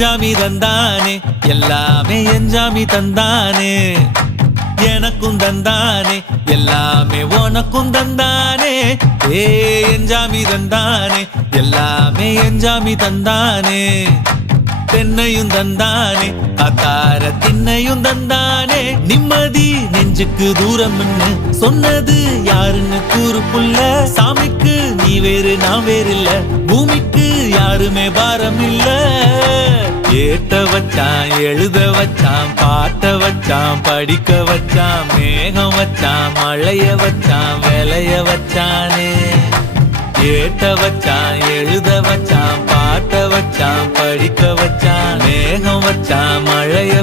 எஞ்சாமி தந்தானே எல்லாமே எஞ்சாமி தந்தானே எனக்கும் தந்தானே எல்லாமே உனக்கும் தந்தானே ஏ எஞ்சாமி தந்தானே எல்லாமே எஞ்சாமி தந்தானே தென்னையும் தந்தானே அத்தார திண்ணையும் தந்தானே நிம்மதி நெஞ்சுக்கு தூரம்னு சொன்னது யாருன்னு கூறு புள்ள சாமிக்கு நீ வேறு நான் வேறு இல்ல பூமிக்கு யாருமே பாரம் இல்ல ஏத்த வச்சான் எழுத வச்சான் பாட்ட வச்சான் படிக்க வச்சான் மேகம் வச்சான் மழைய வச்சான் விளைய வச்சானே ஏத்த வச்சான் எழுத வச்சான் பாட்ட வச்சான் படிக்க வச்சான் மேகம் வச்சான் மழைய